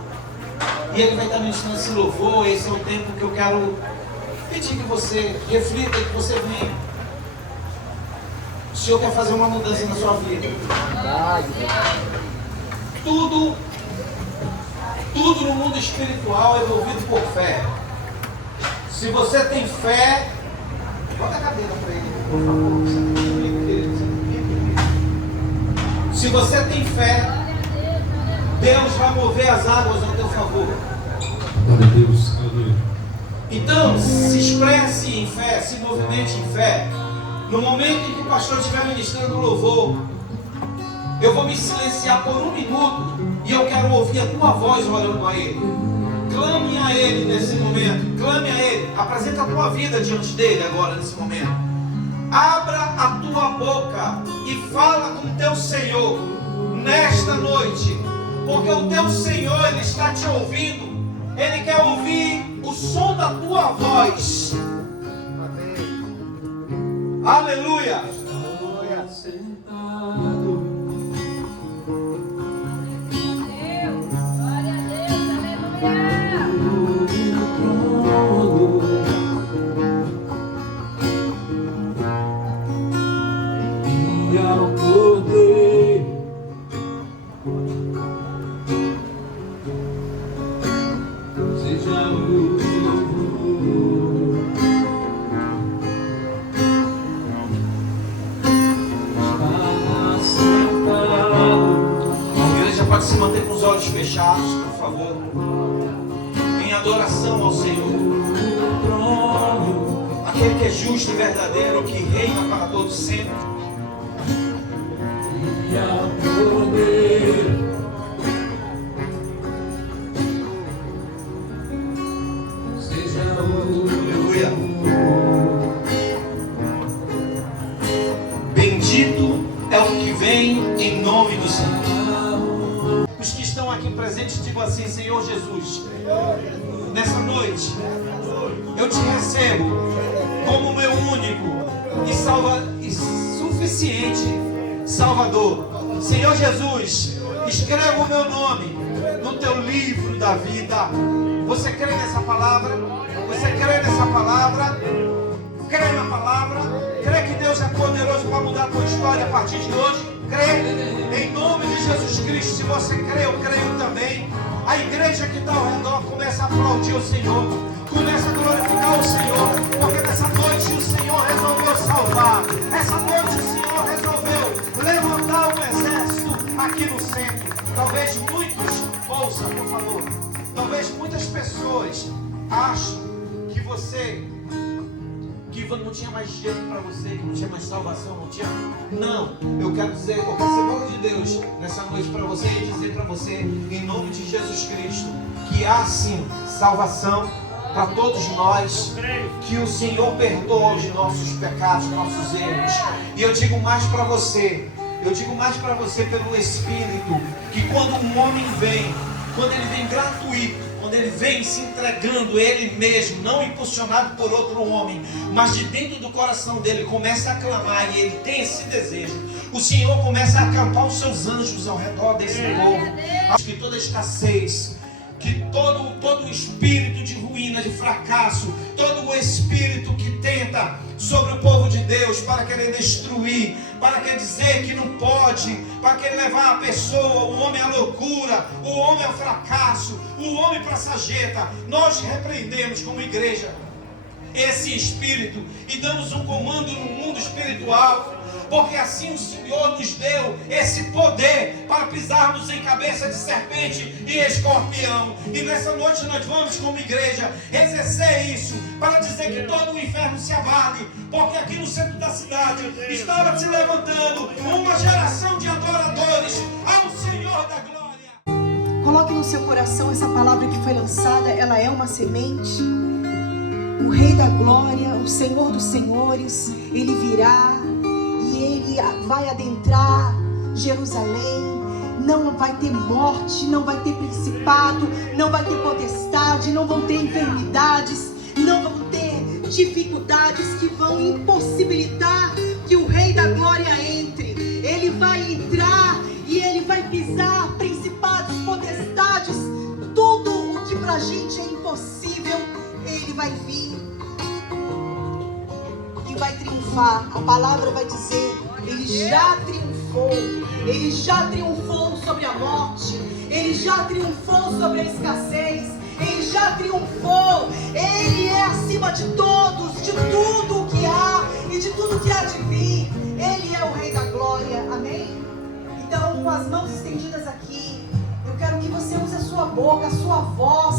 E ele vai estar ministrando esse louvor. Esse é o tempo que eu quero pedir que você reflita e que você venha. O Senhor quer fazer uma mudança na sua vida. Tudo no mundo espiritual é movido por fé. Se você tem fé, bota a cadeira para ele, por favor. Se você tem fé, Deus vai mover as águas ao teu favor. Glória a Deus, aleluia. Então, se expresse em fé, se movimente em fé. No momento em que o pastor estiver ministrando o louvor, eu vou me silenciar por 1 minuto e eu quero ouvir a tua voz orando a Ele. Clame a Ele nesse momento, clame a Ele, apresenta a tua vida diante dEle agora nesse momento. Abra a tua boca e fala com o teu Senhor nesta noite, porque o teu Senhor, Ele está te ouvindo. Ele quer ouvir o som da tua voz. Aleluia. Se manter com os olhos fechados, por favor, em adoração ao Senhor, aquele que é justo e verdadeiro, que reina para todo sempre. Aleluia. Bendito é o que vem em nome do Senhor. Os que estão aqui presentes, digam assim: Senhor Jesus, nessa noite eu te recebo como meu único e suficiente Salvador. Senhor Jesus, escreva o meu nome no teu livro da vida. Você crê nessa palavra? Você crê nessa palavra? Crê na palavra? Crê que Deus é poderoso para mudar a tua história a partir de hoje? Crê em nome de Jesus Cristo. Se você crê, eu creio também. A igreja que está ao redor começa a aplaudir o Senhor, começa a glorificar o Senhor, porque nessa noite o Senhor resolveu salvar. Essa noite o Senhor resolveu levantar um exército aqui no centro. Talvez muitos, ouça por favor, talvez muitas pessoas achem que você não tinha mais jeito para você, que não tinha mais salvação, não tinha. Não, eu quero dizer, eu quero ser boca de Deus nessa noite para você e dizer para você, em nome de Jesus Cristo, que há sim salvação para todos nós, que o Senhor perdoa os nossos pecados, nossos erros. E eu digo mais para você, pelo Espírito, que quando um homem vem, quando ele vem gratuito, quando ele vem se entregando ele mesmo, não impulsionado por outro homem, mas de dentro do coração dele começa a clamar e ele tem esse desejo, o Senhor começa a acampar os seus anjos ao redor desse povo. Acho que toda escassez, que todo o espírito de ruína, de fracasso, todo o espírito que tenta sobre o povo de Deus para querer destruir, para querer dizer que não pode, para querer levar a pessoa, o homem à loucura, o homem ao fracasso, o homem para a sarjeta, nós repreendemos como igreja esse espírito e damos um comando no mundo espiritual, porque assim o Senhor nos deu esse poder para pisarmos em cabeça de serpente e escorpião. E nessa noite nós vamos como igreja exercer isso, para dizer que todo o inferno se abale, porque aqui no centro da cidade estava se levantando uma geração de adoradores ao Senhor da glória. Coloque no seu coração essa palavra que foi lançada, ela é uma semente. O Rei da Glória, o Senhor dos Senhores, Ele virá e Ele vai adentrar Jerusalém. Não vai ter morte, não vai ter principado, não vai ter potestade, não vão ter enfermidades, não vão ter dificuldades que vão impossibilitar que o Rei da Glória entre. Ele vai entrar e Ele vai pisar principados, potestades, tudo o que pra gente é impossível, Ele vai vir e vai triunfar. A palavra vai dizer, Ele já triunfou. Ele já triunfou sobre a morte. Ele já triunfou sobre a escassez. Ele já triunfou. Ele é acima de todos, de tudo o que há e de tudo que há de vir. Ele é o Rei da Glória, amém? Então, com as mãos estendidas aqui, eu quero que você use a sua boca, a sua voz.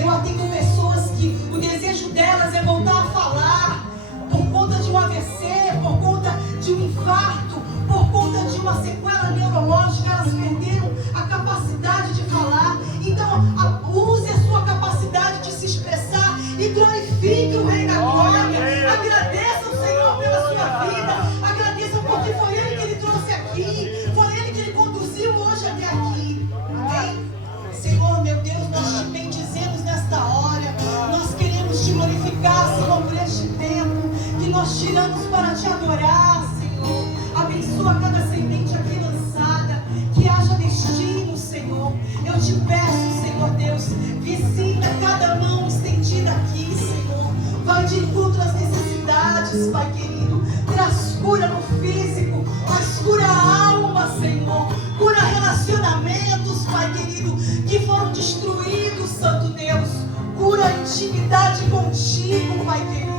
Eu atendo pessoas que o desejo delas é voltar a falar por conta de um AVC, por conta de um infarto, por conta de uma sequela neurológica. Elas perderam a capacidade de falar. Então, use a sua capacidade de se expressar e glorifique o Rei da Glória. Agradeça ao Senhor pela sua vida. Agradeça porque foi Ele que Ele trouxe aqui. Foi Ele que Ele conduziu hoje até aqui. Amém? Senhor, meu Deus, nós te bendizemos nesta hora. Nós queremos te glorificar, Senhor, por este tempo que nós tiramos para te adorar, Senhor. Abençoa cada semente aqui lançada. Que haja destino, Senhor. Eu te peço, Senhor Deus, visita cada mão estendida aqui, Senhor. Vai de encontro às necessidades, Pai querido. Traz cura no físico, mas cura a alma, Senhor. Cura relacionamentos, Pai querido, que foram destruídos, Santo Deus. Cura a intimidade contigo, Pai querido.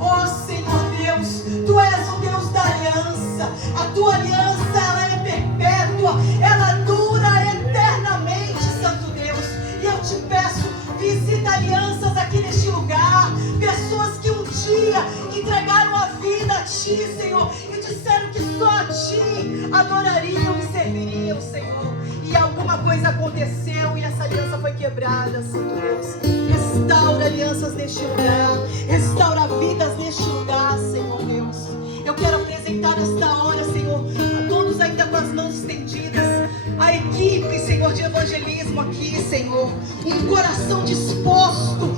Oh, Senhor Deus, Tu és o Deus da aliança. A Tua aliança, ela é perpétua, ela dura eternamente, Santo Deus. E eu te peço, visita alianças aqui neste lugar. Pessoas que um dia entregaram a vida a Ti, Senhor, e disseram que só a Ti adorariam e serviriam, Senhor. E alguma coisa aconteceu e essa aliança foi quebrada, Santo Deus. Restaura alianças neste lugar. Restaura vidas neste lugar, Senhor Deus. Eu quero apresentar nesta hora, Senhor, a todos ainda com as mãos estendidas, a equipe, Senhor, de evangelismo aqui, Senhor. Um coração disposto,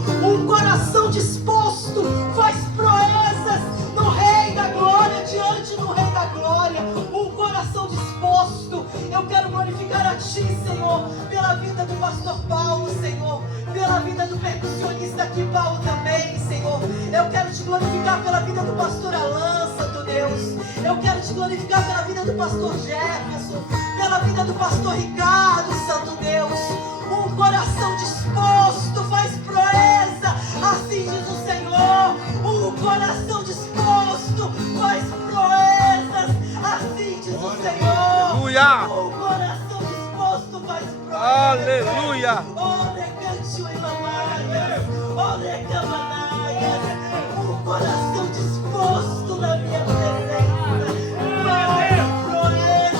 faz proezas no Rei da Glória, diante do Rei da Glória. Um coração disposto. Eu quero glorificar a Ti, Senhor, pela vida do pastor Paulo, Senhor, pela vida do percussionista aqui, Paulo, também, Senhor. Eu quero Te glorificar pela vida do pastor Alan, Santo Deus. Eu quero Te glorificar pela vida do pastor Jefferson, pela vida do pastor Ricardo, Santo Deus. Um coração disposto faz proeza, assim diz o Senhor. Um coração disposto faz proezas, assim diz o Senhor. Aleluia! Um coração disposto faz proezas. Aleluia! Um coração disposto na minha presença faz proezas.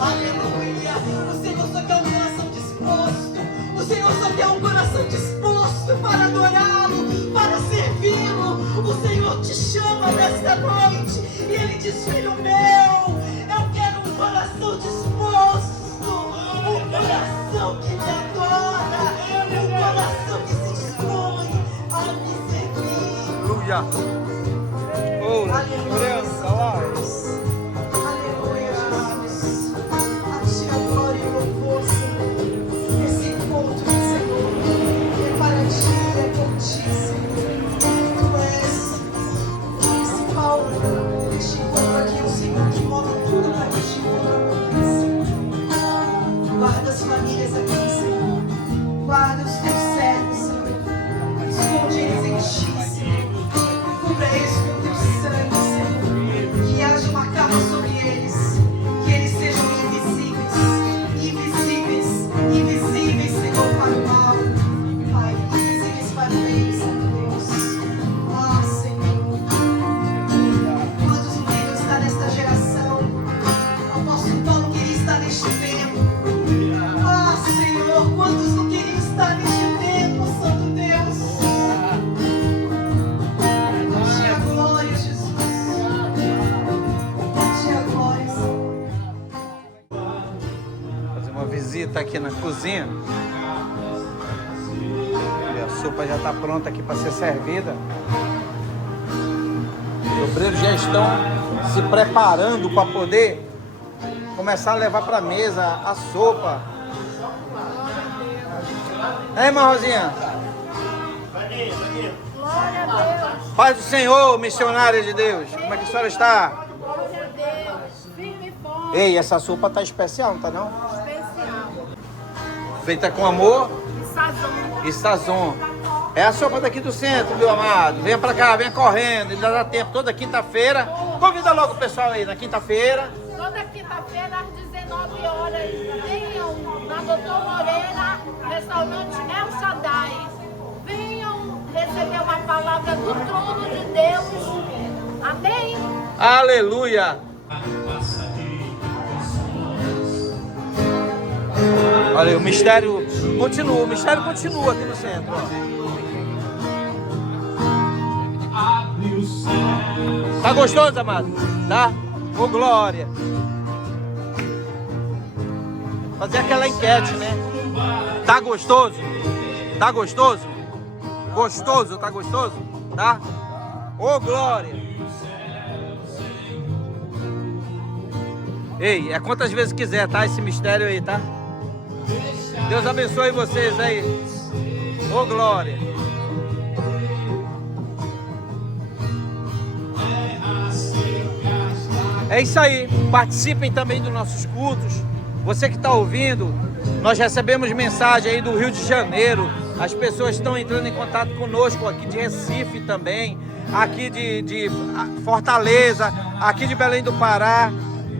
Aleluia! O Senhor só quer um coração disposto. O Senhor só quer um coração disposto para adorá-lo, para servi-lo. O Senhor te chama nesta noite e Ele diz: filho meu, eu quero um coração disposto, um coração que me adora, um coração que se dispõe a me servir. Aleluia! Oh, criança lá. Aleluia, Jesus. A Ti a glória e o louvor, Senhor. Esse encontro, Senhor, é para Ti, é por Ti, Senhor. Tu és o principal deste encontro aqui, o Senhor que move tudo para que este encontro aconteça. Guarda as famílias aqui, Senhor. Guarda os Teus servos, Senhor. Esconde eles em Ti, Senhor. Cubra eles com Teu sangue, Senhor. Que haja uma capa sobre eles. Que eles sejam invisíveis, Senhor, para o mal. Pai, invisíveis para o bem, Santo Deus. Ah, Senhor. Quantos não queriam estar nesta geração? O apóstolo Paulo queria estar neste tempo. Ah, Senhor, quantos não queriam estar neste tempo, Santo Deus? Te a glória, Jesus. Te a glória, Senhor. Fazer uma visita aqui na cozinha. E a sopa já está pronta aqui para ser servida. Os obreiros já estão se preparando para poder começar a levar para a mesa a sopa. É, irmã Rosinha? Glória a Deus. Paz do Senhor, missionária de Deus. Como é que a senhora está? Glória a Deus. Firme e forte. Ei, essa sopa tá especial, não tá não? Especial. Feita com amor E sazão. e sazon. É a sopa daqui do centro, meu amado. Venha pra cá, venha correndo. Ainda dá tempo toda quinta-feira. Convida logo o pessoal aí na quinta-feira. Toda quinta-feira às 19 9 horas, venham na Doutor Moreira, restaurante El Shaddai. Venham receber uma palavra do trono de Deus. Amém? Aleluia! Olha aí, o mistério continua aqui no centro, ó. Tá gostoso, amado? Tá? Ô, glória! Fazer aquela enquete, né? Tá gostoso? Tá gostoso? Gostoso, tá gostoso? Tá? Ô, glória! Ei, é quantas vezes quiser, tá? Esse mistério aí, tá? Deus abençoe vocês aí. Ô, glória! É isso aí. Participem também dos nossos cultos. Você que está ouvindo, nós recebemos mensagem aí do Rio de Janeiro. As pessoas estão entrando em contato conosco aqui de Recife também, aqui de Fortaleza, aqui de Belém do Pará.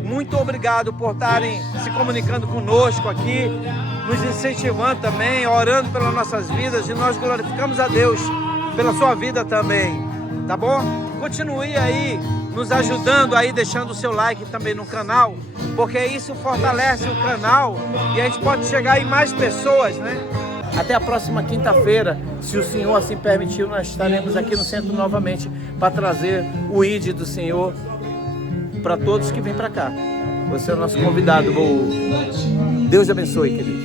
Muito obrigado por estarem se comunicando conosco aqui, nos incentivando também, orando pelas nossas vidas, e nós glorificamos a Deus pela sua vida também, tá bom? Continue aí nos ajudando aí, deixando o seu like também no canal, porque isso fortalece o canal e a gente pode chegar em mais pessoas, né? Até a próxima quinta-feira, se o Senhor assim permitir, nós estaremos aqui no centro novamente para trazer o ID do Senhor para todos que vêm para cá. Você é o nosso convidado. Deus abençoe, querido.